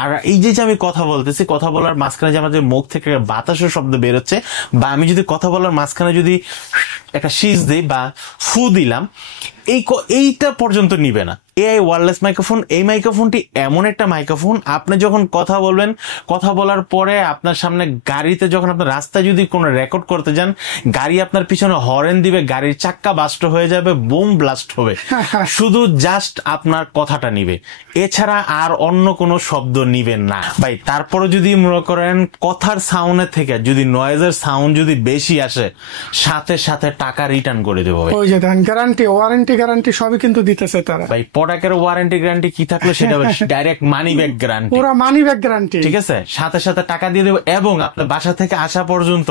আর এই যে আমি কথা বলতেছি, কথা বলার মাঝখানে যে আমাদের মুখ থেকে বাতাসের শব্দ বেরোচ্ছে, বা আমি যদি কথা বলার মাঝখানে যদি একটা শীষ দিই বা ফু দিলাম, এইটা পর্যন্ত নিবে না। এআই ওয়্যারলেস মাইক্রোফোন, এই মাইক্রোফোনটি এমন একটা মাইক্রোফোন, আপনি যখন কথা বলবেন, কথা বলার পরে আপনার সামনে গাড়িতে যখন আপনার রাস্তায় যদি কোনো রেকর্ড করতে যান, গাড়ি আপনার পিছনে হর্ন দিবে, গাড়ির চাক্কা বাস্ট হয়ে যাবে, বোম ব্লাস্ট হবে, শুধু জাস্ট আপনার কথাটা নিবে, এছাড়া আর অন্য কোনো শব্দ নিবেন না ভাই। তারপরে যদি মনে করেন কথার সাউন্ডের থেকে যদি নয়েজের সাউন্ড যদি বেশি আসে, সাথে সাথে টাকা রিটার্ন করে দেবো ভাই। ওই যে গ্যারান্টি, ওয়ারেন্টি গ্যারান্টি সবই কিন্তু দিতেছে তারা ভাই। প্রোডাক্টের ওয়ারেন্টি গ্যারান্টি কি থাকলো, সেটা ডাইরেক্ট মানি ব্যাক গ্যারান্টি, পুরো মানি ব্যাক গ্যারান্টি, ঠিক আছে, সাথে সাথে টাকা দিয়ে দেবো। এবং আপনার বাসা থেকে আসা পর্যন্ত,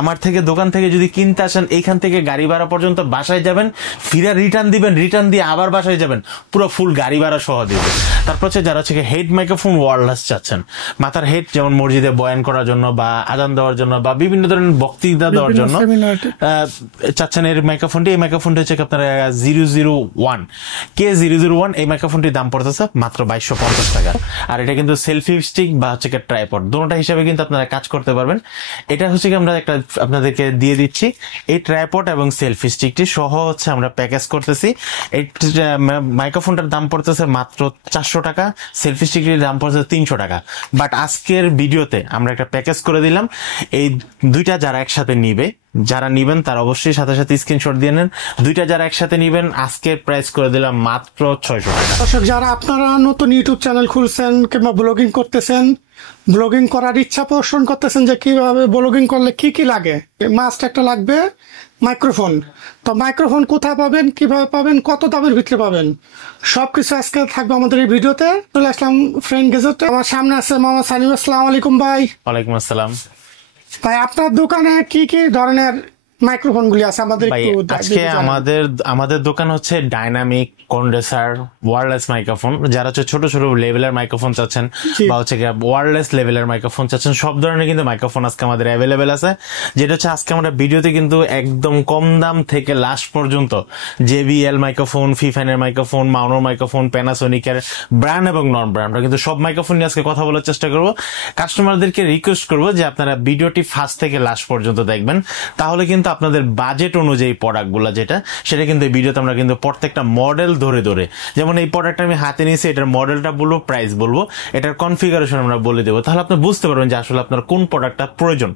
আমার থেকে দোকান থেকে যদি কিনতে আসেন, এইখান থেকে গাড়ি ভাড়া পর্যন্ত বাসায় যাবেন, ফিরে রিটার্ন দিবেন, রিটার্ন দিয়ে আবার বাসায় যাবেন, পুরো ফুল গাড়ি ভাড়া সহ দিবেন। তারপর হচ্ছে যারা হচ্ছে হেড মাইক্রোফোন ওয়্যারলেস চাচ্ছেন, মাথার হেড, যেমন মসজিদে বয়ান করার জন্য বা আজান দেওয়ার জন্য বা বিভিন্ন ধরনের বক্তৃতা দেওয়ার জন্য চাচ্ছেন এর মাইক্রোফোনটি, এই মাইক্রোফোনটি হচ্ছে আপনার 001 K001, এই মাইক্রোফোনটির দাম পড়তেছে মাত্র 2250 টাকা। আর এটা কিন্তু সেলফি স্টিক বা হচ্ছে ট্রাইপড, দুটোটা হিসাবে কিন্তু আপনারা কাজ করতে পারবেন। এটা হচ্ছে কি আমরা একটা আপনাদেরকে দিয়ে দিচ্ছি, এই ট্রাইপড এবং সেলফি স্টিকটি সহ হচ্ছে আমরা প্যাকেজ করতেছি। এই মাইক্রোফোনটার দাম পড়তেছে মাত্র 400 টাকা, সেলফি স্টিকটির দাম পড়তেছে 300 টাকা। বাট আজকের ভিডিওতে আমরা একটা প্যাকেজ করে দিলাম, এই দুইটা যারা একসাথে নিবে, যারা নিবেন তারা অবশ্যই সাথে সাথে স্ক্রিনশট দিয়ে নেন। দুইটা যারা একসাথে নিবেন, আজকে প্রাইস করে দিলাম মাত্র 600 টাকা। দর্শক, যারা আপনারা নতুন ইউটিউব চ্যানেল খুলছেন কিংবা ব্লগিং করতেছেন, ব্লগিং করার ইচ্ছা পোষণ করতেছেন যে কিভাবে ব্লগিং করলে কি কি লাগে, মাস্ট একটা লাগবে মাইক্রোফোন। তো মাইক্রোফোন কোথায় পাবেন, কিভাবে পাবেন, কত দামের ভিতরে পাবেন, সবকিছু আজকে থাকবে আমাদের এই ভিডিওতে। চলে আসলাম ফ্রেন্ড গেজেট, আমার সামনে আছে মোহাম্মদ সানিম। আসসালামু আলাইকুম ভাই। ওয়ালাইকুম আসসালাম ভাই, আপনার দোকানে কি কি ধরনের মাইক্রোফোন গুলি আছে আমাদের ভাই? আজকে আমাদের দোকান হচ্ছে ডাইনামিক কন্ডেন্সার ওয়্যারলেস মাইক্রোফোন। যারা হচ্ছে ছোট ছোট লেভেলের মাইক্রোফোন চাচ্ছেন বা হচ্ছে ওয়্যারলেস লেভেলের মাইক্রোফোন চাচ্ছেন, সব ধরনের কিন্তু মাইক্রোফোন আজকে আমাদের অ্যাভেলেবেল আছে। যেটা হচ্ছে আজকে আমরা ভিডিওতে কিন্তু একদম কম দাম থেকে লাস্ট পর্যন্ত JBL মাইক্রোফোন, ফিফাইনের মাইক্রোফোন, মাউনোর মাইক্রোফোন, প্যানাসোনিকের ব্র্যান্ড এবং নন ব্র্যান্ড, আমরা কিন্তু সব মাইক্রোফোন নিয়ে আজকে কথা বলার চেষ্টা করবো। কাস্টমারদেরকে রিকোয়েস্ট করবো যে আপনারা ভিডিওটি ফার্স্ট থেকে লাস্ট পর্যন্ত দেখবেন, তাহলে কিন্তু আপনাদের বাজেট অনুযায়ী প্রোডাক্টগুলো যেটা, সেটা কিন্তু এই ভিডিওতে আমরা কিন্তু প্রত্যেকটা মডেল ধরে ধরে, যেমন এই প্রোডাক্টটা আমি হাতে নিয়েছি, এটার মডেলটা বলবো, প্রাইস বলবো, এটার কনফিগারেশন আমরা বলে দেবো, তাহলে আপনি বুঝতে পারবেন যে আসলে আপনার কোন প্রোডাক্টটা প্রয়োজন।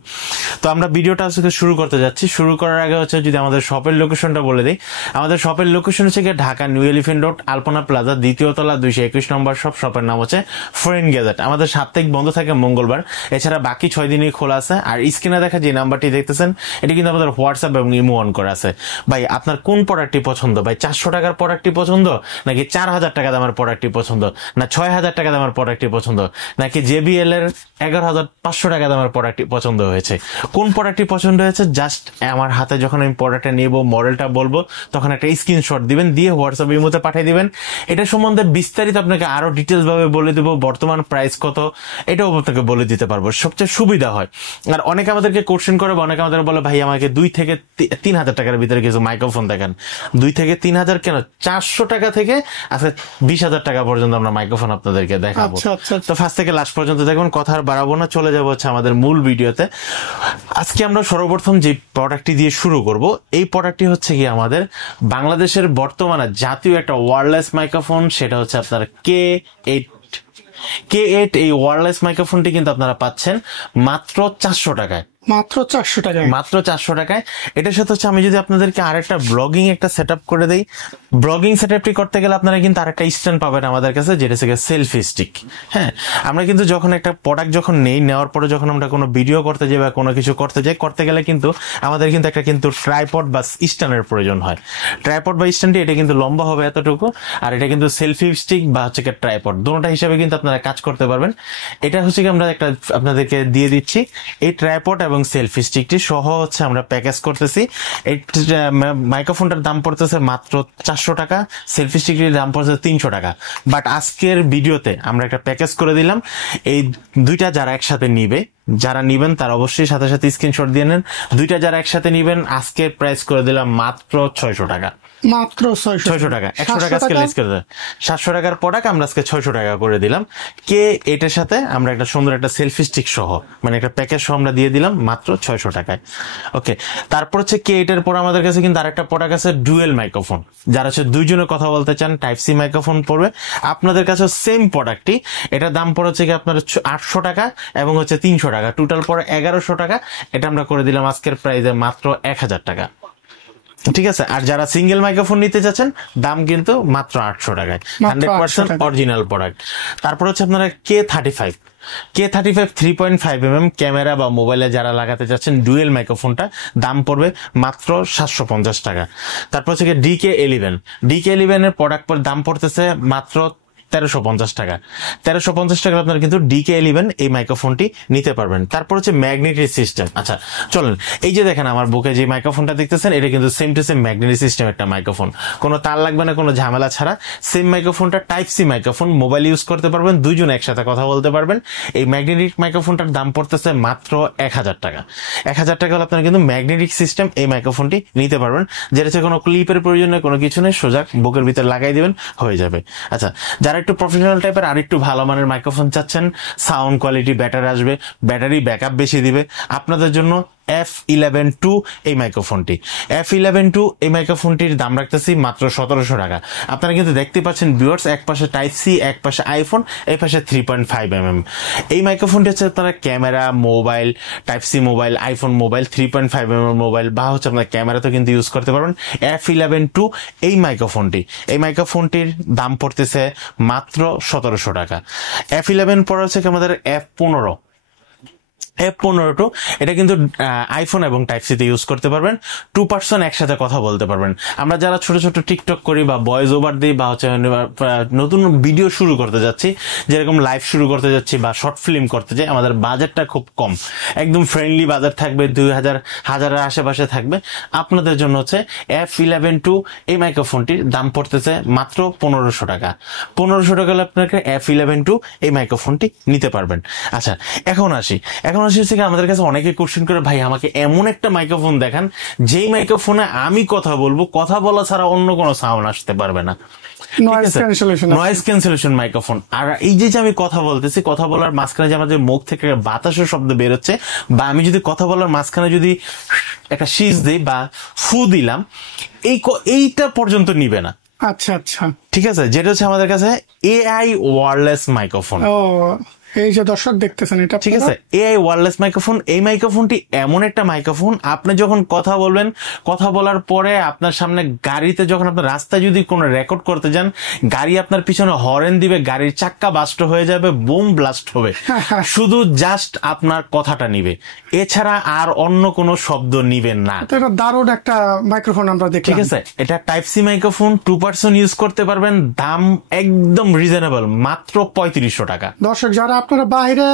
তো আমরা ভিডিওটা আজকে শুরু করতে যাচ্ছি। শুরু করার আগে হচ্ছে যদি আমাদের শপের লোকেশনটা বলে দিই, আমাদের শপের লোকেশন হচ্ছে ঢাকা নিউ এলিফ্যান্ট রোড, আলপনা প্লাজা, দ্বিতীয় তলা, 221 নম্বর শপ। শপের নাম হচ্ছে ফ্রেন্ড গ্যাজেট। আমাদের সাপ্তাহিক বন্ধ থাকে মঙ্গলবার, এছাড়া বাকি 6 দিনই খোলা আছে। আর স্ক্রিনে দেখা যে নাম্বারটি দেখতেছেন, এটি কিন্তু আমাদের হোয়াটসঅ্যাপ এবং ইমো অন করা আছে। ভাই, আপনার কোন প্রোডাক্টটি পছন্দ? ভাই, 400 টাকার প্রোডাক্টটি পছন্দ, নাকি 4000 টাকা দামের প্রোডাক্টটি পছন্দ, না 6000 টাকা দামের প্রোডাক্টটি পছন্দ, নাকি JBL এর 11500 টাকা দামের প্রোডাক্টটি পছন্দ হয়েছে? কোন প্রোডাক্টটি পছন্দ হয়েছে জাস্ট আমার হাতে যখন আমি প্রোডাক্টটা নেব, মডেলটা বলবো, তখন একটা স্ক্রিনশট দিবেন, দিয়ে হোয়াটসঅ্যাপ ইমোতে পাঠিয়ে দিবেন। এটা সম্বন্ধে বিস্তারিত আপনাকে আরো ডিটেলস ভাবে বলে দেবো, বর্তমান প্রাইস কত এটাও আপনাকে বলে দিতে পারবো, সবচেয়ে সুবিধা হয়। আর অনেকে আমাদেরকে কোশ্চেন করে, অনেকে আমাদের বলে ভাই আমাকে 2 থেকে 3000 টাকার ভিতরে কিছু মাইক্রোফোন দেখান। 2 থেকে 3000 কেন, 400 টাকা থেকে আজকে 20,000 টাকা পর্যন্ত আমরা মাইক্রোফোন আপনাদেরকে দেখাবো। তো ফার্স্ট থেকে লাস্ট পর্যন্ত দেখবেন, কথা আর বাড়াবো না, চলে যাবো হচ্ছে আমাদের মূল ভিডিওতে। আজকে আমরা সর্বপ্রথম যে প্রোডাক্টটি দিয়ে শুরু করব, এই প্রোডাক্টটি হচ্ছে কি আমাদের বাংলাদেশের বর্তমানে জাতীয় একটা ওয়্যারলেস মাইক্রোফোন, সেটা হচ্ছে আপনার K8। এই ওয়্যারলেস মাইক্রোফোনটি কিন্তু আপনারা পাচ্ছেন মাত্র 400 টাকায়। মাত্র 400 টাকায়, মাত্র 400 টাকায়। এটার সাথে হচ্ছে আমি যদি আপনাদেরকে আরেকটা ব্লগিং একটা সেট আপ করে দেই, ব্লগিং সেট আপটি করতে গেলে আপনারা কিন্তু আরেকটা স্ট্যান্ড পাবেন আমাদের কাছে, যেটা হচ্ছে সেলফি স্টিক। হ্যাঁ, আমরা কিন্তু যখন একটা প্রোডাক্ট যখন নেওয়ার পরে যখন আমরা কোনো ভিডিও করতে যাই বা কোনো কিছু করতে গেলে কিন্তু আমাদের কিন্তু একটা ট্রাইপড বা স্ট্যান্ডের প্রয়োজন হয়। ট্রাইপড বা স্ট্যান্ডটি এটা কিন্তু লম্বা হবে এতটুকু, আর এটা কিন্তু সেলফি স্টিক বা হচ্ছে ট্রাইপড, দুটোটা হিসাবে কিন্তু আপনারা কাজ করতে পারবেন। এটা হচ্ছে কি আমরা একটা আপনাদেরকে দিয়ে দিচ্ছি, এই ট্রাইপড এবং সেলফি স্টিকটি সহ হচ্ছে আমরা প্যাকেজ করতেছি। এই মাইক্রোফোনটার দাম পড়তেছে মাত্র 400 টাকা, সেলফি স্টিকটির দাম পড়তেছে 300 টাকা। বাট আজকের ভিডিওতে আমরা একটা প্যাকেজ করে দিলাম, এই দুইটা যারা একসাথে নিবে, যারা নিবেন তারা অবশ্যই সাথে সাথে স্ক্রিনশট দিয়ে নেন। দুইটা যারা একসাথে নিবেন, আজকে প্রাইস করে দিলাম মাত্র 600 টাকা। মাত্র 600 টাকা, 100 টাকা আজকে লেস করে দেয়। 700 টাকার প্রোডাক্ট আমরা আজকে 600 টাকা করে দিলাম। কে এটার সাথে আমরা একটা সুন্দর একটা সেলফি স্টিক সহ, মানে একটা প্যাকেজ সহ আমরা দিয়ে দিলাম মাত্র 600 টাকায়। ওকে, তারপর হচ্ছে কে এটার পর আমাদের কাছে কিন্তু আরেকটা প্রোডাক্ট আছে ডুয়েল মাইক্রোফোন। যারা হচ্ছে দুইজনে কথা বলতে চান, টাইপ সি মাইক্রোফোন পড়বে আপনাদের কাছে সেম প্রোডাক্টটি। এটার দাম পড়ে হচ্ছে কি আপনার 800 টাকা এবং হচ্ছে 300 টাকা, টোটাল পরে 1100 টাকা। এটা আমরা করে দিলাম আজকের প্রাইসে মাত্র 1000 টাকা। ঠিক আছে, আর যারা সিঙ্গেল মাইক্রোফোন নিতে চাচ্ছেন দাম কিন্তু মাত্র 800 টাকায়, 100% অরিজিনাল প্রোডাক্ট। তারপর হচ্ছে আপনারা K35 3.5mm ক্যামেরা বা মোবাইলে যারা লাগাতে চাচ্ছেন ডুয়েল মাইক্রোফোনটা, দাম পড়বে মাত্র 750 টাকা। তারপর হচ্ছে DK11 এর প্রোডাক্ট দাম পড়তেছে মাত্র 1350 টাকা। 1350 টাকা আপনারা কিন্তু DK11 এই মাইক্রোফোনটি নিতে পারবেন। তারপর হচ্ছে ম্যাগনেটিক সিস্টেম। আচ্ছা চলেন, এই যে দেখেন আমার বুকে যে মাইক্রোফোনটা দেখতেছেন, এটা কিন্তু same to same magnetic system একটা মাইক্রোফোন, কোনো তার লাগবে না, কোনো ঝামেলা ছাড়া। সেম মাইক্রোফোনটা type C microphone, mobile use করতে পারবেন, দুইজন একসাথে কথা বলতে পারবেন। এই ম্যাগনেটিক মাইক্রোফোনটার দাম পড়তেছে মাত্র 1000 টাকা। 1000 টাকা হলে আপনারা কিন্তু ম্যাগনেটিক সিস্টেম এই মাইক্রোফোনটি নিতে পারবেন, যেটা হচ্ছে কোনো ক্লিপের প্রয়োজন নেই, কোনো কিছু নেই, সোজা বুকের ভিতরে লাগাই দিবেন, হয়ে যাবে। আচ্ছা, যারা একটু প্রফেশনাল টাইপের আর একটু ভালো মানের মাইক্রোফোন চাচ্ছেন, সাউন্ড কোয়ালিটি বেটার আসবে, ব্যাটারি ব্যাকআপ বেশি দিবে, আপনাদের জন্য F11 এই মাইক্রোফোনটি। F11 এই মাইক্রোফোনটির দাম রাখতেছি মাত্র 1700 টাকা। আপনারা কিন্তু দেখতে পাচ্ছেন ভিউয়ার্স, এক পাশে টাইপ সি, এক পাশে আইফোন, এই পাশে 3.5mm। এই মাইক্রোফোনটি হচ্ছে আপনারা camera, mobile, type C mobile, iPhone mobile, 3.5mm mobile বা হচ্ছে আপনার ক্যামেরাতে কিন্তু ইউজ করতে পারবেন। F11 এই মাইক্রোফোনটির দাম পড়তেছে মাত্র 1700 টাকা। F11 পরে হচ্ছে আমাদের F15 এটা কিন্তু আইফোন এবং টাইপ সিতে ইউজ করতে পারবেন, 2 পারসন একসাথে কথা বলতে পারবেন। আমরা যারা ছোট ছোট টিকটক করি বা ভয়েস ওভার দিই বা হচ্ছে নতুন ভিডিও শুরু করতে যাচ্ছি, যেরকম লাইভ শুরু করতে যাচ্ছি বা শর্ট ফিল্ম করতে যাই, আমাদের বাজেটটা খুব কম, একদম ফ্রেন্ডলি বাজেট থাকবে, 2000-1000-এর আশেপাশে থাকবে। আপনাদের জন্য হচ্ছে F11 এই মাইক্রোফোনটির দাম পড়তেছে মাত্র 1500 টাকা। 1500 টাকা হলে আপনাকে F11 এই মাইক্রোফোনটি নিতে পারবেন। আচ্ছা, এখন আসি আমাদের কাছে অনেকে কোশ্চেন করে, ভাই আমাকে এমন একটা মাইক্রোফোন দেখান যেই মাইক্রোফোনে আমি কথা বলবো, কথা বলা ছাড়া অন্য কোনো সাউন্ড আসতে পারবে না, নয়েজ ক্যান্সেলেশন মাইক্রোফোন। আর এই যে আমি কথা বলতেছি, কথা বলার মাঝখানে যে আমাদের মুখ থেকে বাতাসের শব্দ বেরোচ্ছে, বা আমি যদি কথা বলার মাঝখানে যদি একটা শীষ দিই বা ফু দিলাম, এইটা পর্যন্ত নিবে না। আচ্ছা আচ্ছা, ঠিক আছে, যেটা হচ্ছে আমাদের কাছে AI ওয়্যারলেস মাইক্রোফোন। এই যে দর্শক দেখতেছেন এটা, ঠিক আছে, AI ওয়্যারলেস মাইক্রোফোন। এই মাইক্রোফোনটি এমন একটা মাইক্রোফোন, আপনি যখন কথা বলবেন, কথা বলার পরে আপনার সামনে গাড়িতে যখন আপনি রাস্তায় যদি কোনো রেকর্ড করতে যান, গাড়ি আপনার পিছনে হর্ন দিবে, গাড়ির চাক্কা বাস্ট হয়ে যাবে, বুম ব্লাস্ট হবে, শুধু জাস্ট আপনার কথাটা নিবে, এছাড়া আর অন্য কোনো শব্দ নিবেন না। এটা দারুণ একটা মাইক্রোফোন আমরা দেখলাম। ঠিক আছে, এটা type C microphone, 2 person use করতে পারবেন, দাম একদম রিজনেবল, মাত্র 3500 টাকা। দর্শক যারা আপনারা বাইরে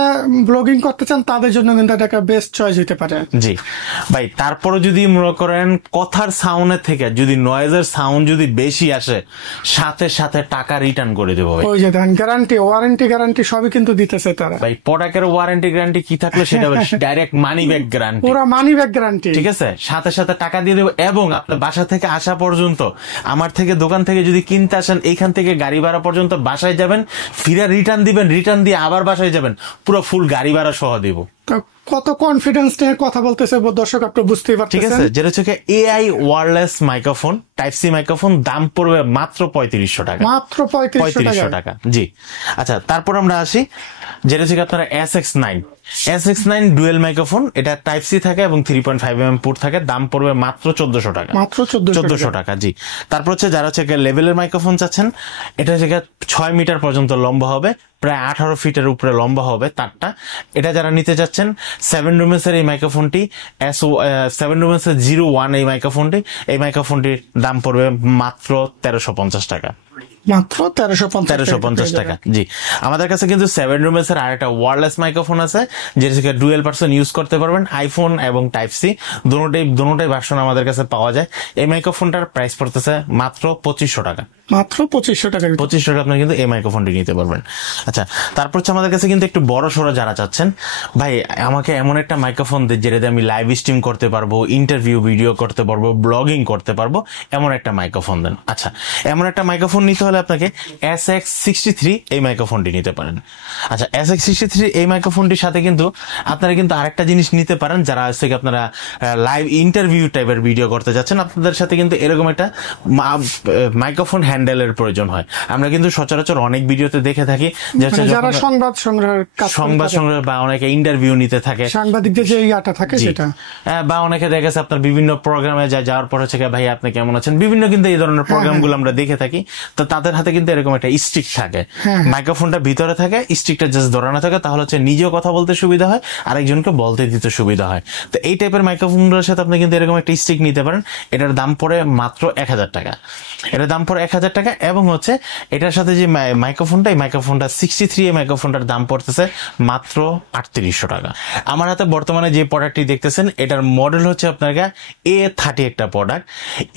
ব্লগিং করতে চান তাদের জন্য কিন্তু এটা একটা বেস্ট চয়েস হতে পারে। জি ভাই, তারপরে যদি মনে করেন কথার সাউন্ডের থেকে যদি নয়েজের সাউন্ড যদি বেশি আসে, সাথে সাথে টাকা রিটার্ন করে দেবো। ওই যে দেন গ্যারান্টি, ওয়ারেন্টি সবই কিন্তু দিতেছে তারা। ভাই প্রোডাক্টের ওয়ারেন্টি গ্যারান্টি কি থাকলে সেটা ডাইরেক্ট মানি ব্যাক গ্যারান্টি, পুরো মানি ব্যাক গ্যারান্টি। ঠিক আছে, সাথে সাথে টাকা দিয়ে দেবো। এবং আপনার বাসা থেকে আসা পর্যন্ত, আমার থেকে দোকান থেকে যদি কিনতে আসেন, এইখান থেকে গাড়ি ভাড়া পর্যন্ত বাসায় যাবেন, ফিরে রিটার্ন দিবেন, রিটার্ন দিয়ে আবার বাসায় যাবেন, পুরো ফুল গাড়ি ভাড়া সহ দিব। কত কনফিডেন্স নিয়ে কথা বলতেছে দর্শক, আপনি বুঝতেই পারছেন। ঠিক আছে, যেটা হচ্ছে AI wireless microphone, type C microphone, দাম পড়বে মাত্র 3500 টাকা। মাত্র 3500 টাকা। জি, আচ্ছা, তারপর আমরা আসি যেটা হচ্ছে আপনারা SX9 ডুয়েল মাইক্রোফোন। এটা টাইপ সি থাকে এবং 3.5mm পোর্ট থাকে, দাম পড়বে মাত্র 1400 টাকা। মাত্র 1400 টাকা। জি, তারপর হচ্ছে যারা হচ্ছে লেভেলের মাইক্রোফোন চাচ্ছেন, এটা হচ্ছে 6 মিটার পর্যন্ত লম্বা হবে, প্রায় 18 ফিটের উপরে লম্বা হবে তারটা। এটা যারা নিতে যাচ্ছেন, 7 লুমেন্সের এই মাইক্রোফোনটি, 7 লুমেন্সের 01 এই মাইক্রোফোনটির দাম পড়বে মাত্র 1350 টাকা। মাত্র 1350 টাকা। জি, আমাদের কাছে কিন্তু 7 rooms এর আরেকটা ওয়্যারলেস মাইক্রোফোন আছে, যেটা ডুয়েল পারসন ইউজ করতে পারবেন। আইফোন এবং টাইপ সি দুটোটাই ভার্সন আমাদের কাছে পাওয়া যায়। এই মাইক্রোফোনটার প্রাইস পড়তেছে মাত্র 2500 টাকা। মাত্র 2500 টাকা। 2500 টাকা আপনি কিন্তু এই মাইক্রোফোনটি নিতে পারবেন। আচ্ছা, তারপর হচ্ছে আমাদের কাছে কিন্তু একটু বড় সড়ো যারা চাচ্ছেন, ভাই আমাকে এমন একটা মাইক্রোফোন যেটাতে আমি লাইভ স্ট্রিম করতে পারবো, ইন্টারভিউ ভিডিও করতে পারবো, ব্লগিং করতে পারবো, এমন একটা মাইক্রোফোন দেন। আচ্ছা, এমন একটা মাইক্রোফোন নিতে হলে আপনাকে SX63 এই মাইক্রোফোনটি নিতে পারেন। আচ্ছা, SX63 এই মাইক্রোফোনটির সাথে কিন্তু আপনারা কিন্তু আরেকটা জিনিস নিতে পারেন, যারা হচ্ছে আপনারা লাইভ ইন্টারভিউ টাইপের ভিডিও করতে যাচ্ছেন, আপনাদের সাথে কিন্তু এরকম একটা মাইক্রোফোন হ্যান্ডেলের প্রয়োজন হয়। আমরা কিন্তু সচরাচর অনেক ভিডিওতে দেখে থাকি যে যারা সংবাদ সংগ্রহ বা অনেকে ইন্টারভিউ নিতে থাকে, সাংবাদিকদের যে ইয়াটা থাকে সেটা, বা অনেকে দেখা গেছে আপনার বিভিন্ন প্রোগ্রামে যাওয়ার পর হচ্ছে ভাই আপনি কেমন আছেন, বিভিন্ন কিন্তু এই ধরনের প্রোগ্রাম গুলো আমরা দেখে থাকি। তো তাদের হাতে কিন্তু এরকম একটা স্টিক থাকে, মাইক্রোফোনটা ভিতরে থাকে, স্টিকটা জাস্ট ধরানো থাকে, তাহলে হচ্ছে নিজেও কথা বলতে সুবিধা হয়, আরেকজনকে বলতে দিতে সুবিধা হয়। তো এই টাইপের মাইক্রোফোনগুলোর সাথে আপনি কিন্তু এরকম একটা স্টিক নিতে পারেন। এটার দাম পড়ে মাত্র 1000 টাকা। এটার দাম পড়ে 1000 টাকা। এবং হচ্ছে এটার সাথে যে মাইক্রোফোনটা, এই মাইক্রোফোনটা 63 এই মাইক্রোফোনটার দাম পড়তেছে মাত্র 3800 টাকা। আমার হাতে বর্তমানে যে প্রোডাক্টটি দেখতেছেন, এটার মডেল হচ্ছে আপনার A30 একটা প্রোডাক্ট।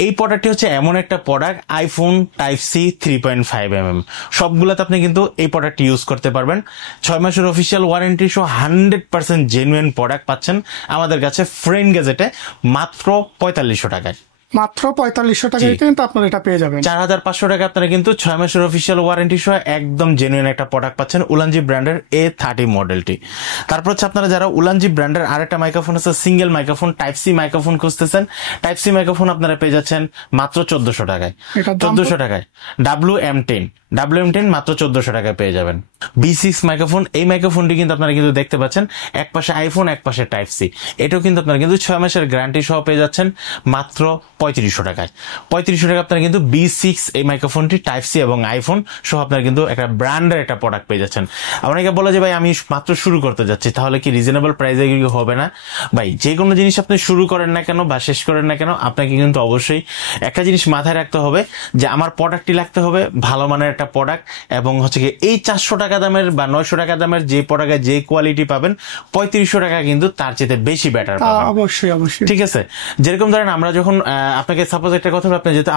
এই প্রোডাক্টটি হচ্ছে এমন একটা product, iPhone type C 3.5mm সবগুলোতে আপনি কিন্তু এই প্রোডাক্টটি ইউজ করতে পারবেন। 6 মাসের অফিসিয়াল ওয়ারেন্টি সহ 100% জেনুইন প্রোডাক্ট পাচ্ছেন আমাদের কাছে ফ্রেন্ড গ্যাজেটে মাত্র 4500 টাকায়। মাত্র 4500 টাকায় কিন্তু আপনারা এটা পেয়ে যাবেন। 4500 টাকা আপনারা কিন্তু 6 মাসের অফিসিয়াল ওয়ারেন্টি সহ একদম জেনুইন একটা প্রোডাক্ট পাচ্ছেন, উলানজি ব্র্যান্ডের A30 মডেলটি। তারপর হচ্ছে আপনারা যারা উলানজি ব্র্যান্ডের আরেকটা মাইক্রোফোন আছে, single microphone type C microphone খুঁজতেছেন, টাইপ সি মাইক্রোফোন আপনারা পেয়ে যাচ্ছেন মাত্র 1400 টাকায়। 1400 টাকায় WM10 মাত্র 1400 টাকায় পেয়ে যাবেন। B6 মাইক্রোফোন, এই মাইক্রোফোনটি কিন্তু আপনারা কিন্তু দেখতে পাচ্ছেন, এক পাশে আইফোন এক পাশে টাইপ সি। এটাও কিন্তু আপনারা কিন্তু 6 মাসের গ্যারান্টি সহ পেয়ে যাচ্ছেন মাত্র 3500 টাকায়। 3500 টাকা আপনারা কিন্তু B6 এই মাইক্রোফোনটি টাইপ সি এবং আইফোন সহ আপনারা কিন্তু একটা ব্র্যান্ডের একটা প্রোডাক্ট পেয়ে যাচ্ছেন। অনেকে বলে যে ভাই আমি মাত্র শুরু করতে যাচ্ছি, তাহলে কি রিজনেবল প্রাইসে হবে না? ভাই যে কোনো জিনিস আপনি শুরু করেন না কেন বা শেষ করেন না কেন, আপনাকে কিন্তু অবশ্যই একটা জিনিস মাথায় রাখতে হবে যে আমার প্রোডাক্টটি লাগতে হবে ভালো মানের একটা প্রোডাক্ট। এবং হচ্ছে কি এই 400 টাকা দামের বা 900 টাকা দামের যে প্রোডাক্টে যে কোয়ালিটি পাবেন, 3500 টাকা কিন্তু তার চেয়ে বেশি বেটার পাবেন। অবশ্যই। ঠিক আছে। যেরকম ধরেন আমরা যখন আপনাকে সাপোজ একটা কথা,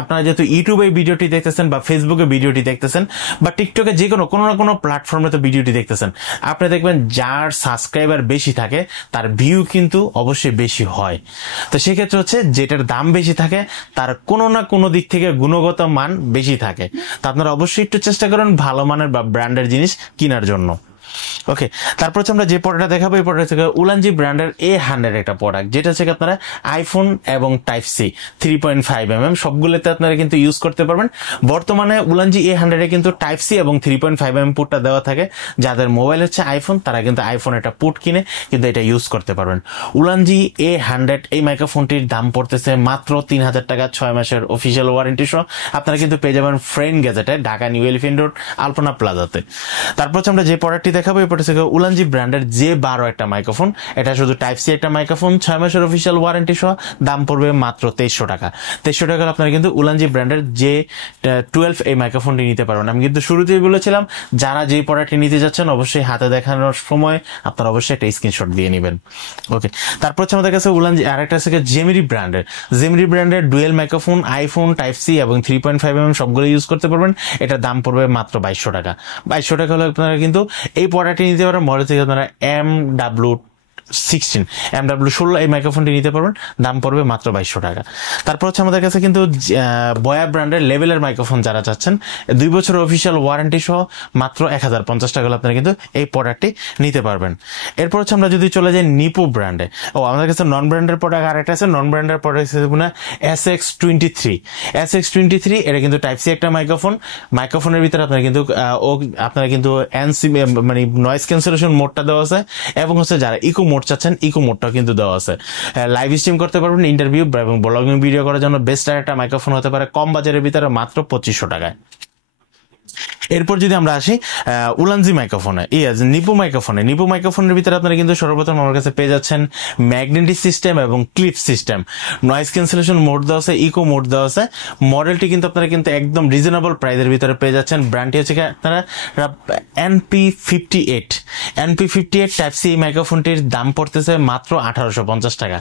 আপনারা যেহেতু ইউটিউবে ভিডিওটি দেখতেছেন বা ফেসবুকে ভিডিওটি দেখতেছেন বা টিকটকে যে কোনো না কোনো প্ল্যাটফর্মে তো ভিডিওটি দেখতেছেন, আপনি দেখবেন যার সাবস্ক্রাইবার বেশি থাকে তার ভিউ কিন্তু অবশ্যই বেশি হয়। তো সেক্ষেত্রে হচ্ছে যেটার দাম বেশি থাকে তার কোনো না কোনো দিক থেকে গুণগত মান বেশি থাকে। তো আপনারা অবশ্যই একটু চেষ্টা করেন ভালো মানের বা ব্র্যান্ডের জিনিস কেনার জন্য। ওকে, তারপর হচ্ছে আমরা যে প্রোডাক্টটা দেখাবো, এই প্রোডাক্ট থেকে উলানজি ব্র্যান্ডের A100 একটা প্রোডাক্ট, যেটা হচ্ছে আপনারা আইফোন এবং টাইপ সি 3.5mm সবগুলোতে আপনারা কিন্তু ইউজ করতে পারবেন। বর্তমানে উলানজি A100 কিন্তু টাইপ সি এবং 3.5mm পুটটা দেওয়া থাকে। যাদের মোবাইল হচ্ছে আইফোন, তারা কিন্তু আইফোন একটা পুট কিনে কিন্তু এটা ইউজ করতে পারবেন। উলানজি A100 এই মাইক্রোফোনটির দাম পড়তেছে মাত্র 3000 টাকা। 6 মাসের অফিসিয়াল ওয়ারেন্টি সহ আপনারা কিন্তু পেয়ে যাবেন ফ্রেন্ড গ্যাজেটে, Dhaka new elephant road, Alpana প্লাজাতে। তারপর হচ্ছে আমরা যে প্রোডাক্টটি দেখাবো, এই প্রোডাক্ট থেকে উলানজি ব্র্যান্ডের J12 একটা মাইক্রোফোন। এটা শুধু টাইপ সি একটা মাইক্রোফোন, 6 মাসের অফিসিয়াল ওয়ারেন্টি সহ দাম পড়বে মাত্র 2300 টাকা। 2300 টাকা আপনারা কিন্তু উলানজি ব্র্যান্ডের J12 এই মাইক্রোফোনটি নিতে পারবেন। আমি কিন্তু শুরুতেই বলেছিলাম, যারা যে প্রোডাক্টটি নিতে যাচ্ছেন অবশ্যই হাতে দেখানোর সময় আপনারা অবশ্যই একটা স্ক্রিনশট দিয়ে নেবেন। ওকে, তারপর হচ্ছে আমাদের কাছে উলানজি আরেকটা আছে জেমিরি ব্র্যান্ডের dual microphone, iPhone type C এবং 3.5mm সবগুলো ইউজ করতে পারবেন। এটার দাম পড়বে মাত্র 2200 টাকা। 2200 টাকা হলে আপনারা কিন্তু এই প্রোডাক্টটি নিতে পারেন। মডেল থেকে আপনারা MW16 এই মাইক্রোফোনটি নিতে পারবেন, দাম পড়বে মাত্র 2200 টাকা। তারপর হচ্ছে আমাদের কাছে কিন্তু বয়া ব্র্যান্ডের লেভেলের মাইক্রোফোন যারা চাচ্ছেন, 2 বছরের অফিসিয়াল ওয়ারেন্টি সহ মাত্র 1050 টাকা হলে আপনারা কিন্তু এই প্রোডাক্টটি নিতে পারবেন। এরপর হচ্ছে আমরা যদি চলে যাই নিপো ব্র্যান্ডে, আমাদের কাছে নন ব্র্যান্ডের প্রোডাক্ট আরেকটা আছে। নন ব্র্যান্ডের প্রোডাক্ট SX23 এটা কিন্তু টাইপ সি একটা মাইক্রোফোনের ভিতরে আপনারা কিন্তু এনসি মানে নয়েজ ক্যান্সেলেশন মোডটা দেওয়া আছে, এবং হচ্ছে যারা ইকো মোড চাচ্ছেন ইকো মোডটাও কিন্তু দেওয়া আছে। লাইভ স্ট্রিম করতে পারবেন, ইন্টারভিউ এবং ব্লগিং ভিডিও করার জন্য বেস্ট একটা মাইক্রোফোন হতে পারে কম বাজারের ভিতরে মাত্র 2500 টাকায়। এরপর যদি আমরা আসি উলানজি মাইক্রোফোনে, নিপো মাইক্রোফোনের ভিতরে আপনারা কিন্তু সর্বপ্রথম আমার কাছে পেয়ে যাচ্ছেন ম্যাগনেটিক সিস্টেম এবং clip system, noise cancellation mode দেওয়া আছে, ইকো মোড দেওয়া আছে। মডেলটি কিন্তু আপনারা কিন্তু একদম রিজনেবল প্রাইসের ভিতরে পেয়ে যাচ্ছেন। ব্র্যান্ডটি হচ্ছে কি আপনারা NP58 টাইপ সি মাইক্রোফোনটির দাম পড়তেছে মাত্র 1850 টাকা।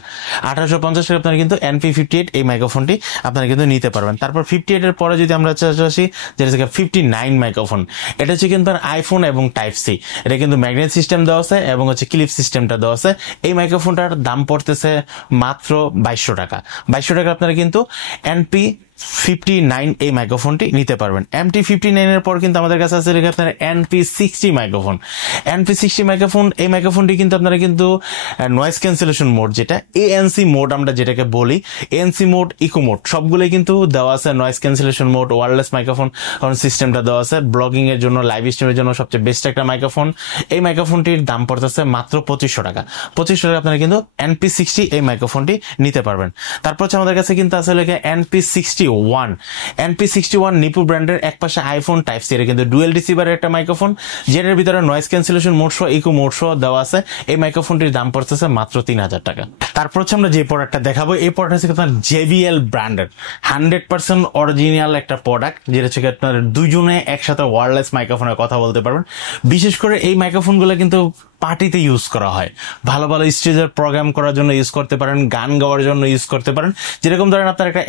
1850 টাকা আপনারা কিন্তু NP58 এই মাইক্রোফোনটি আপনারা কিন্তু নিতে পারবেন। তারপর 58 এর পরে যদি আমরা আসি যেটা হচ্ছে 59 মাইক্রোফোন, এটা হচ্ছে কিন্তু আইফোন এবং টাইপ সি, এটা কিন্তু ম্যাগনেট সিস্টেম দেওয়া আছে এবং হচ্ছে ক্লিপ সিস্টেমটা দেওয়া আছে। এই মাইক্রোফোনটার দাম পড়তেছে মাত্র 2200 টাকা। 2200 টাকা আপনারা কিন্তু NP59 এই মাইক্রোফোনটি নিতে পারবেন। MT59 এর পর কিন্তু আমাদের কাছে আছে আপনার NP60 মাইক্রোফোন। NP60 মাইক্রোফোন, এই মাইক্রোফোনটি কিন্তু আপনারা কিন্তু নয়েজ ক্যান্সেলেশন মোড, যেটা ANC মোড আমরা যেটাকে বলি, ANC মোড, ইকো মোড সবগুলোই কিন্তু দেওয়া আছে। Noise cancellation mode, wireless microphone সিস্টেমটা দেওয়া আছে। ব্লগিং এর জন্য, লাইভ স্ট্রিমের জন্য সবচেয়ে বেস্ট একটা মাইক্রোফোন। এই মাইক্রোফোনটির দাম পড়তেছে মাত্র 2500 টাকা। 2500 টাকা আপনারা কিন্তু NP60 এই মাইক্রোফোনটি নিতে পারবেন। তারপর হচ্ছে আমাদের কাছে কিন্তু আছে NP61 নিপো ব্র্যান্ডের, এক পাশে আইফোন টাইপ সি, এটা কিন্তু ডুয়েল রিসিভারের একটা মাইক্রোফোন, যেটার ভিতরে নয়েজ ক্যান্সেলেশন মোড সহ, ইকো মোড সহ দেওয়া আছে। এই মাইক্রোফোনটির দাম পড়তেছে মাত্র 3000 টাকা। তারপর হচ্ছে আমরা যে প্রোডাক্টটা দেখাবো, এই প্রোডাক্ট হচ্ছে আপনার JBL ব্র্যান্ডের 100% অরিজিনাল একটা প্রোডাক্ট, যেটা হচ্ছে আপনার দুজনে একসাথে ওয়্যারলেস মাইক্রোফোনের কথা বলতে পারবেন। বিশেষ করে এই মাইক্রোফোনগুলো কিন্তু পার্টিতে ইউজ করা হয়, ভালো ভালো স্টেজের প্রোগ্রাম করার জন্য ইউজ করতে পারেন, গান গাওয়ার জন্য ইউজ করতে পারেন। যেরকম ধরেন আপনার একটা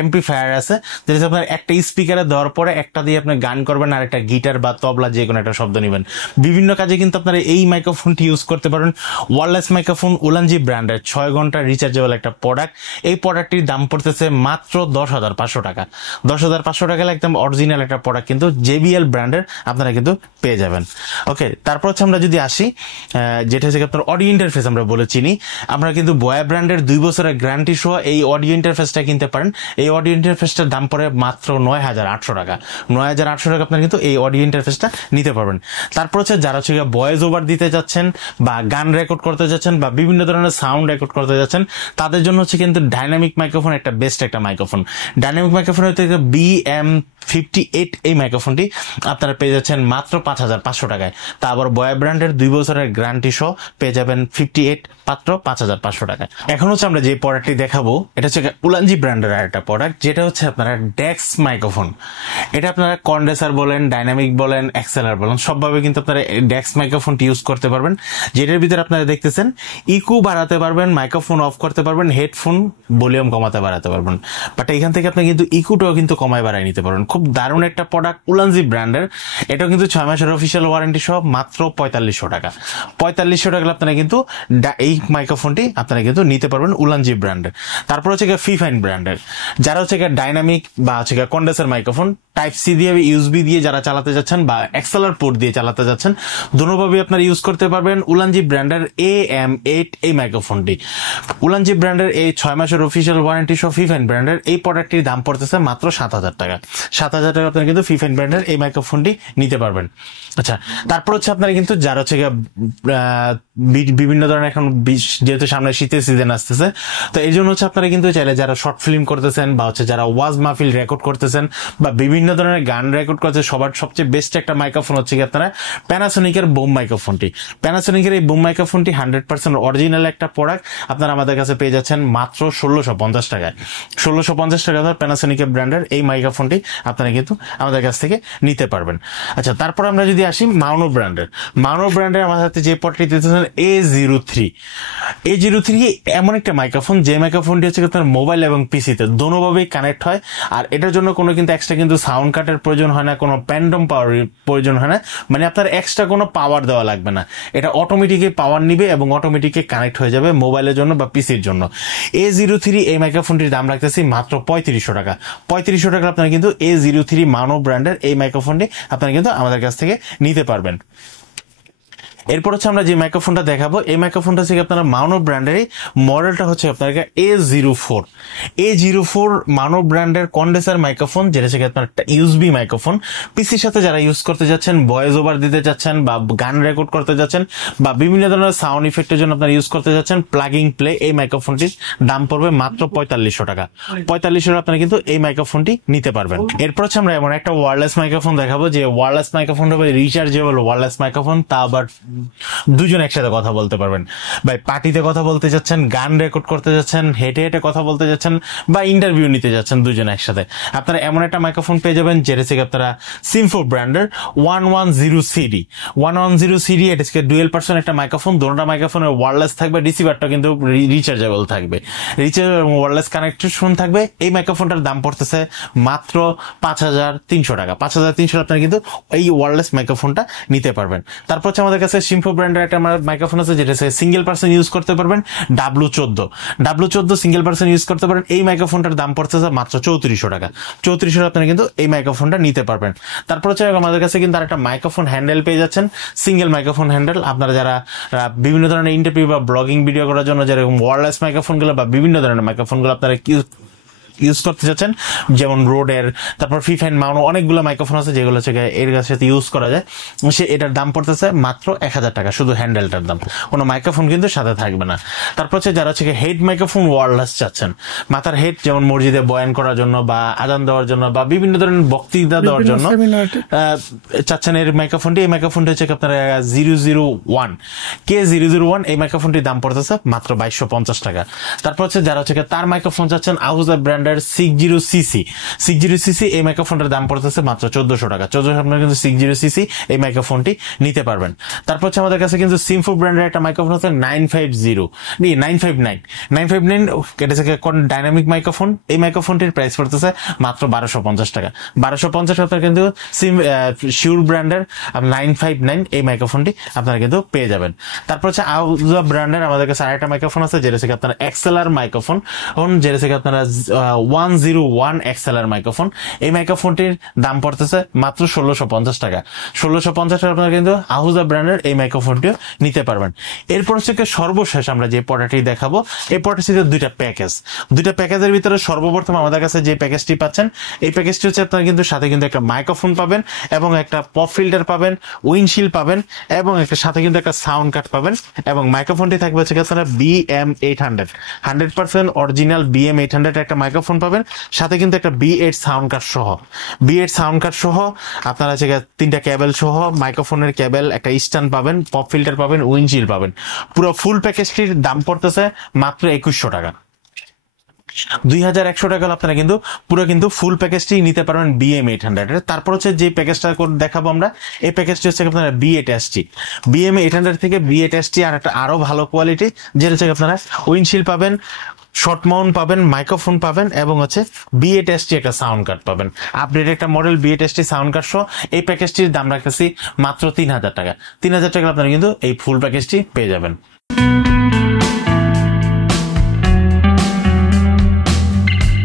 এমপ্লিফায়ার আছে, যেটা আপনার একটা স্পিকারে দেওয়ার পরে একটা দিয়ে আপনি গান করবেন, আর একটা গিটার বা তবলা যে কোনো একটা শব্দ নেবেন। বিভিন্ন কাজে কিন্তু আপনারা এই মাইক্রোফোনটি ইউজ করতে পারেন। ওয়্যারলেস মাইক্রোফোন, উলানজি ব্র্যান্ডের 6 ঘন্টা রিচার্জেবল একটা প্রোডাক্ট। এই প্রোডাক্টটির দাম পড়তেছে মাত্র 10,500 টাকা। 10,500 টাকা একদম অরিজিনাল একটা প্রোডাক্ট কিন্তু JBL ব্র্যান্ডের আপনারা কিন্তু পেয়ে যাবেন। ওকে, তারপর হচ্ছে আমরা যদি আসি যেটা হচ্ছে আপনার অডিও ইন্টারফেস আমরা বলে চিনি, আমরা কিন্তু বয়া ব্র্যান্ডের 2 বছরের গ্যারান্টি সহ এই অডিও ইন্টারফেসটা কিনতে পারেন। এই অডিও ইন্টারফেসটার দাম পড়ে মাত্র 9,800 টাকা। 9,800 টাকা আপনারা কিন্তু এই অডিও ইন্টারফেসটা নিতে পারবেন। তারপর হচ্ছে যারা হচ্ছে ভয়েস ওভার দিতে যাচ্ছেন, বা গান রেকর্ড করতে যাচ্ছেন, বা বিভিন্ন ধরনের সাউন্ড রেকর্ড করতে যাচ্ছেন, তাদের জন্য হচ্ছে কিন্তু ডাইনামিক মাইক্রোফোন একটা বেস্ট একটা মাইক্রোফোন। ডাইনামিক মাইক্রোফোন হচ্ছে BM58 এই মাইক্রোফোনটি আপনারা পেয়ে যাচ্ছেন মাত্র 5,500 টাকায়। তা আবার বয়া ব্র্যান্ডের 2 বছরের গ্যারান্টি সহ পেয়ে যাবেন 58 মাত্র 5,500 টাকায়। এখন হচ্ছে আমরা যে প্রোডাক্টটি দেখাবো, এটা হচ্ছে উলানজি ব্র্যান্ডের একটা প্রোডাক্ট, যেটা হচ্ছে আপনারা ডেক্স মাইক্রোফোন। এটা আপনারা কন্ডেন্সার বলেন, ডাইনামিক বলেন, এক্সেলার বলেন, সবভাবে কিন্তু আপনারা ডেক্স মাইক্রোফোনটি ইউজ করতে পারবেন। যেটার ভিতরে আপনারা দেখতেছেন ইকো বাড়াতে পারবেন, মাইক্রোফোন অফ করতে পারবেন, হেডফোন ভলিউম কমাতে বাড়াতে পারবেন। বাট এখান থেকে আপনি কিন্তু ইকোটাও কিন্তু কমায় বাড়ায় নিতে পারবেন। খুব দারুণ একটা প্রোডাক্ট উলানজি ব্র্যান্ডের। এটাও কিন্তু 6 মাসের অফিসিয়াল ওয়ারেন্টি সহ মাত্র 4500 টাকা। 4500 টাকা আপনারা কিন্তু এই মাইক্রোফোনটি আপনারা কিন্তু নিতে পারবেন উলানজি ব্র্যান্ডের। তারপর হচ্ছে ফিফাইন ব্র্যান্ডের, যারা হচ্ছে ডাইনামিক বা হচ্ছে কন্ডেন্সার মাইক্রোফোন টাইপ সি দিয়ে, USB দিয়ে যারা চালাতে যাচ্ছেন, বা এক্সেলার পোর্ট দিয়ে চালাতে যাচ্ছেন, দুটোভাবে আপনারা ইউজ করতে পারবেন উলানজি ব্র্যান্ডের AM8 এই মাইক্রোফোনটি। উলানজি ব্র্যান্ডের এই 6 মাসের অফিসিয়াল ওয়ারেন্টি সহ ফিফাইন ব্র্যান্ডের এই প্রোডাক্টটির দাম পড়তেছে মাত্র 7,000 টাকা। 7,000 টাকা আপনারা কিন্তু ফিফাইন ব্র্যান্ডের এই মাইক্রোফোনটি নিতে পারবেন। আচ্ছা, তারপর হচ্ছে আপনারা কিন্তু যারা হচ্ছে বিভিন্ন ধরনের, এখন যেহেতু সামনে শীতের সিজন আসতেছে, তো এই জন্য হচ্ছে আপনারা কিন্তু চাইলে যারা শর্ট ফিল্ম করতেছেন, বা হচ্ছে যারা ওয়াজ মাহফিল রেকর্ড করতেছেন, বা বিভিন্ন ধরনের গান রেকর্ড করতেছেন, সবার সবচেয়ে বেস্ট একটা মাইক্রোফোন হচ্ছে আপনারা প্যানাসোনিকের বুম মাইক্রোফোনটি। প্যানাসোনিকের এই বুম মাইক্রোফোনটি 100% অরিজিনাল একটা প্রোডাক্ট আপনারা আমাদের কাছে পেয়ে যাচ্ছেন মাত্র 1650 টাকায়। 1650 টাকা প্যানাসোনিকের ব্র্যান্ডের এই মাইক্রোফোনটি আপনারা কিন্তু আমাদের কাছ থেকে নিতে পারবেন। আচ্ছা, তারপর আমরা যদি আসি মাউনো ব্র্যান্ডের আমার হাতে যে পটটি দিতেছেন A03 এমন একটা মাইক্রোফোন, যে মাইক্রোফোনটি হচ্ছে আপনার মোবাইল এবং পিসিতে দোনোভাবেই কানেক্ট হয়। আর এটার জন্য কোনো কিন্তু এক্সট্রা কিন্তু সাউন্ড কাটের প্রয়োজন হয় না, কোনো প্যান্ডম পাওয়ার প্রয়োজন হয় না, মানে আপনার এক্সট্রা কোনো পাওয়ার দেওয়া লাগবে না। এটা অটোমেটিকই পাওয়ার নিবে এবং অটোমেটিকই কানেক্ট হয়ে যাবে মোবাইলের জন্য বা পিসির জন্য। A03 এই মাইক্রোফোনটির দাম রাখতেছি মাত্র 3500 টাকা। 3500 টাকা আপনারা কিন্তু A03 মাউনো ব্র্যান্ডের এই মাইক্রোফোনটি আপনারা কিন্তু আমাদের কাছ থেকে নিতে পারবেন। এরপর হচ্ছে আমরা যে মাইক্রোফোনটা দেখাবো, এই মাইক্রোফোনটা হচ্ছে আপনারা মানো ব্র্যান্ডেরই, মডেলটা হচ্ছে আপনার A04 মানো ব্র্যান্ডের কন্ডেন্সার মাইক্রোফোন, যেটা হচ্ছে আপনার ইউএসবি মাইক্রোফোন। পিসির সাথে যারা ইউজ করতে যাচ্ছেন, ভয়েস ওভার দিতে যাচ্ছেন বা গান রেকর্ড করতে যাচ্ছেন বা বিভিন্ন ধরনের সাউন্ড ইফেক্টের জন্য আপনারা ইউজ করতে যাচ্ছেন, প্লাগিং প্লে, এই মাইক্রোফোনটির দাম পড়বে মাত্র 4500 টাকা। 4500 আপনারা কিন্তু এই মাইক্রোফোনটি নিতে পারবেন। এরপর হচ্ছে আমরা এমন একটা ওয়্যারলেস মাইক্রোফোন দেখাবো, যে ওয়্যারলেস মাইক্রোফোন হবে রিচার্জেবল ওয়্যারলেস মাইক্রোফোন, তা আবার দুজন একসাথে কথা বলতে পারবেন। ভাই পার্টিতে কথা বলতে যাচ্ছেন, গান রেকর্ড করতে যাচ্ছেন, হেঁটে হেঁটে কথা বলতে যাচ্ছেন বা ইন্টারভিউ নিতে যাচ্ছেন দুজন একসাথে, আপনারা এমন একটা মাইক্রোফোন পেয়ে যাবেন, যেটা থেকে আপনারা সিমফো ব্র্যান্ডের 110 সিডি। এটা থেকে ডুয়েল পার্সন একটা মাইক্রোফোন, দুটোটা মাইক্রোফোনের ওয়্যারলেস থাকবে, রিসিভারটা কিন্তু রিচার্জেবল থাকবে, রিচার্জেবল এবং ওয়্যারলেস কানেকশন থাকবে। এই মাইক্রোফোনটার দাম পড়তেছে মাত্র 5300 টাকা। 5300 আপনারা কিন্তু এই ওয়্যারলেস মাইক্রোফোনটা নিতে পারবেন। তারপর হচ্ছে আমাদের কাছে সিমফো ব্র্যান্ডের একটা মাইক্রোফোন আছে, যেটা সিঙ্গেল পার্সন ইউজ করতে পারবেন, W14 সিঙ্গেল পার্সন ইউজ করতে পারেন। এই মাইক্রোফোনটার দাম পড়তেছে মাত্র 3400 টাকা। 3400 আপনারা কিন্তু এই মাইক্রোফোনটা নিতে পারবেন। তারপর হচ্ছে আমাদের কাছে কিন্তু আরেকটা মাইক্রোফোন হ্যান্ডেল পেয়ে যাচ্ছেন, সিঙ্গেল মাইক্রোফোন হ্যান্ডেল। আপনারা যারা বিভিন্ন ধরনের ইন্টারভিউ বা ব্লগিং ভিডিও করার জন্য যেরকম ওয়্যারলেস মাইক্রোফোনগুলো বা বিভিন্ন ধরনের মাইক্রোফোনগুলো আপনারা ইউজ করতে চাচ্ছেন, যেমন রোডের, তারপর ফিফাইন মাউনো, অনেকগুলো মাইক্রোফোন আছে যেগুলো হচ্ছে এর সাথে ইউজ করা যায়, এটার দাম পড়তেছে মাত্র 1000 টাকা, শুধু হ্যান্ডেলটার দাম, কোনো মাইক্রোফোন কিন্তু সাথে থাকবে না। তারপর হচ্ছে যারা হচ্ছে হেড মাইক্রোফোন ওয়্যারলেস চাচ্ছেন, মাথার হেড, যেমন মসজিদে বয়ান করার জন্য বা আজান দেওয়ার জন্য বা বিভিন্ন ধরনের বক্তৃতা দেওয়ার জন্য চাচ্ছেন এই মাইক্রোফোনটি, এই মাইক্রোফোনটি হচ্ছে আপনারা 001 এই মাইক্রোফোনটির দাম পড়তেছে মাত্র 2250 টাকা। তারপর হচ্ছে যারা হচ্ছে তার মাইক্রোফোন চাচ্ছেন, আউজা ব্র্যান্ড 60cc এই মাইক্রোফোনটার দাম পড়তেছে মাত্র 1400 টাকা। 1400 আপনারা কিন্তু 60cc এই মাইক্রোফোনটি নিতে পারবেন। তারপর হচ্ছে আমাদের কাছে কিন্তু সিমফো ব্র্যান্ডের একটা মাইক্রোফোন আছে 959, এটা হচ্ছে ডাইনামিক মাইক্রোফোন। এই মাইক্রোফোনটির প্রাইস পড়তেছে মাত্র 1250 টাকা। 1250 আপনারা কিন্তু শিউর ব্র্যান্ডের 959 এই মাইক্রোফোনটি আপনারা কিন্তু পেয়ে যাবেন। তারপর হচ্ছে আউজা ব্র্যান্ডের আমাদের কাছে আরেকটা মাইক্রোফোন আছে, যেটা হচ্ছে আপনারা এক্সএলআর মাইক্রোফোন, যেটা হচ্ছে আপনারা 101 XLR মাইক্রোফোন। এই মাইক্রোফোনটির দাম পড়তেছে মাত্র 1650 টাকা। 1650 টাকা আপনারা কিন্তু আহুজা ব্র্যান্ডের এই মাইক্রোফোনটিও নিতে পারবেন। এরপর হচ্ছে সর্বশেষ আমরা যে প্রোডাক্টটি দেখাবো, এই প্রোডাক্টটিতে দুইটা প্যাকেজের ভিতরে সর্বপ্রথম আমাদের কাছে যে প্যাকেজটি পাচ্ছেন, এই প্যাকেজটি হচ্ছে আপনারা কিন্তু সাথে কিন্তু একটা মাইক্রোফোন পাবেন এবং একটা পপ ফিল্টার পাবেন, উইন্ডশিল্ড পাবেন এবং একটা সাথে কিন্তু একটা সাউন্ড কার্ড পাবেন, এবং মাইক্রোফোনটি থাকবে হচ্ছে আপনারা BM800 100% অরিজিনাল BM800 একটা মাইক্রোফোন পাবেন, সাথে কিন্তু একটা B8 সাউন্ড কার্ড সহ আপনারা হচ্ছে 3টা কেবল সহ মাইক্রোফোনের কেবল, একটা স্ট্যান্ড পাবেন, পপ ফিল্টার পাবেন, উইন্ডশিল্ড পাবেন। পুরো ফুল প্যাকেজটির দাম পড়তেছে মাত্র 2100 টাকা। 2100 টাকা আপনারা কিন্তু পুরো কিন্তু ফুল প্যাকেজটি নিতে পারবেন BM800 এর। তারপর হচ্ছে যে প্যাকেজটা দেখাবো আমরা, এই প্যাকেজটি হচ্ছে আপনারা B8ST, BM800 থেকে B8ST আর একটা আরো ভালো কোয়ালিটি, যেটা হচ্ছে আপনারা উইন্ডশিল্ড পাবেন, শর্ট মাউন্ট পাবেন, মাইক্রোফোন পাবেন এবং হচ্ছে B8ST একটা সাউন্ড কার্ড পাবেন, আপডেট একটা মডেল B8ST সাউন্ড কার্ড সহ। এই প্যাকেজটির দাম রাখতেছি মাত্র 3000 টাকা। 3000 টাকা আপনারা কিন্তু এই ফুল প্যাকেজটি পেয়ে যাবেন।